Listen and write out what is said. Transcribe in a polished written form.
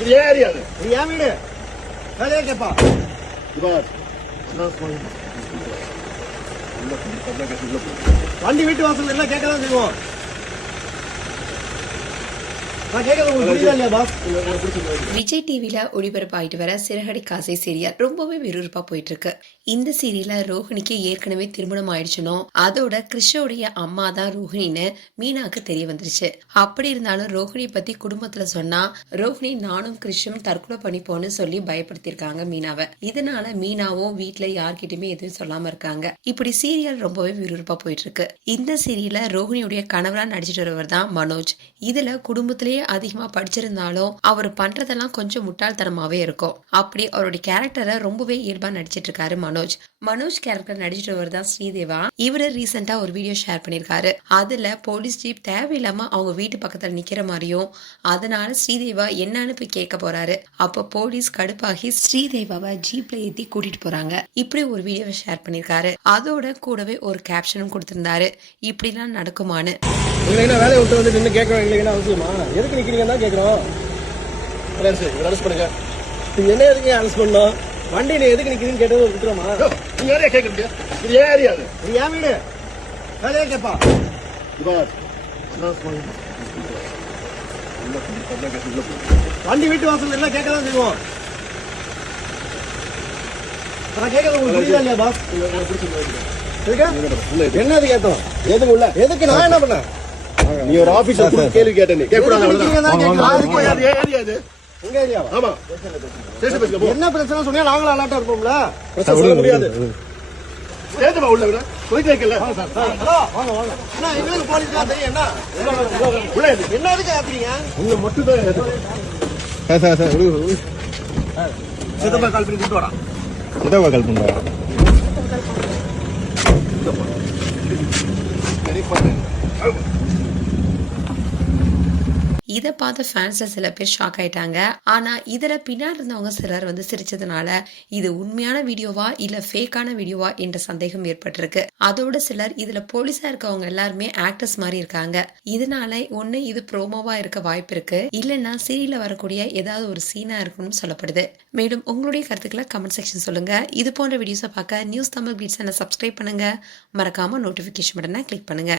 இது ஏன் ஏரியா அது? இது என் வீடு. வேலையா கேப்பா. வண்டி வீட்டு வாசல் எல்லாம் கேட்கதான் செய்வோம். விஜய் டிவில ஒளிபரப்பாயிட்டு வர சிறகடி காசை சீரியல் ரொம்பவே விறுவிறுப்பா போயிட்டு இருக்கு. இந்த சீரியல்ல ரோஹிணிக்கு ஏற்கனவே திருமணம் ஆயிடுச்சுனோ அதோட கிறிஷோடைய அம்மா தான் ரோஹிணின்னு மீனாக்கு தெரிய வந்துருச்சு. அப்படி இருந்தாலும் ரோஹிணி பத்தி குடும்பத்துல சொன்னா ரோஹிணி நானும் கிறிஷும் தற்கொலை பண்ணிப்போன்னு சொல்லி பயப்படுத்திருக்காங்க மீனாவை. இதனால மீனாவும் வீட்டுல யார்கிட்டயுமே எதுவும் சொல்லாம இருக்காங்க. இப்படி சீரியல் ரொம்பவே விறுவிறுப்பா போயிட்டு இருக்கு. இந்த சீரியல்ல ரோஹிணியுடைய கணவரா நடிச்சிட்டு வரவர் தான் மனோஜ். இதுல குடும்பத்திலேயே அதிகமா படிச்சிருந்தாலும் அவர் பண்றதெல்லாம் கொஞ்சம் முட்டாள்தனமாவே இருக்கும். அப்படி அவருடைய கேரக்டரை ரொம்பவே இயல்பா நடிச்சிட்டு இருக்காரு மனோஜ் கேரக்டர் நடிச்சிட்டு தான் ஸ்ரீதேவா. இவரு ரீசெண்டா ஒரு வீடியோ ஷேர் பண்ணிருக்காரு. அதுல போலீஸ் ஜீப் தேவையில்லாம அவங்க வீட்டு பக்கத்துல நிக்கிற மாதிரியும் அதனால ஸ்ரீதேவா என்னன்னு போய் கேட்க போறாரு. அப்ப போலீஸ் கடுப்பாகி ஸ்ரீதேவாவை ஜீப்ல ஏத்தி கூட்டிட்டு போறாங்க. இப்படி ஒரு வீடியோ ஷேர் பண்ணிருக்காரு. அதோட கூடவே ஒரு கேப்ஷனும் கொடுத்திருந்தாரு, இப்படிலாம் நடக்குமான்னு. வேலையை விட்டு வந்து நின்று கேட்கறீங்க அவசியமா? எதுக்கு நிக்கிறீங்கன்னு தான் கேட்கிறோம். அரெஸ்ட் பண்ணுங்க. என்ன எதுக்கு அரெஸ்ட் பண்ணோம்? வண்டியில எதுக்கு நிக்கிறீங்கன்னு கேட்டது விட்டுறோமா? நீங்க ஏரியா கேட்கறீங்க. இது ஏன் ஏரியா அது? இது என் வீடு. வேலையா கேப்பா. வண்டி வீட்டு வாசல் எல்லாம் கேட்கதான் செய்வோம். நான் கேட்கறது உங்களுக்கு புரியுதா இல்லையா பாஸ்? என்னது கேட்டோம்? எதுக்கு உள்ள? எதுக்கு நான் என்ன பண்ணேன்? நீ ஒரு ஆபீசர் கேள்வி கேட்டேன். என்ன பிரச்சனை சொன்னா நாங்களும் அலாட்டா இருப்போம்ல. சொல்ல முடியாது. என்ன எதுக்கு ஆத்துறீங்க? உள்ள மட்டும் தான் சிதம்பரம் கால் பண்ணி கூட்டு வரா. சிதம்பரம் கால் பண்ணுவா. இதை பார்த்த ஃபேன்ஸ்ல சில பேர் ஷாக் ஆயிட்டாங்க. ஆனா இதுல பின்னாடி இருந்தவங்க சிலர் சிரிச்சதுனால இது உண்மையான வீடியோவா இல்ல ஃபேக்கான வீடியோவா என்ற சந்தேகம் ஏற்பட்டிருக்கு. அதோட சிலர் இதுல போலீஸா இருக்கவங்க எல்லாருமே ஆக்டர்ஸ் மாதிரி இருக்காங்க. இதனால ஒண்ணு இது ப்ரோமோவா இருக்க வாய்ப்பு இருக்கு, இல்லைன்னா சீரியல்ல வரக்கூடிய ஏதாவது ஒரு சீனா இருக்குன்னு சொல்லப்படுது. மேலும் உங்களுடைய கருத்துக்களை கமெண்ட் செக்ஷன் சொல்லுங்க. இது போன்ற வீடியோஸை பார்க்க நியூஸ் தமிழ் பீட்ஸ் சப்ஸ்கிரைப் பண்ணுங்க. மறக்காம நோட்டிபிகேஷன் பட்டனை கிளிக் பண்ணுங்க.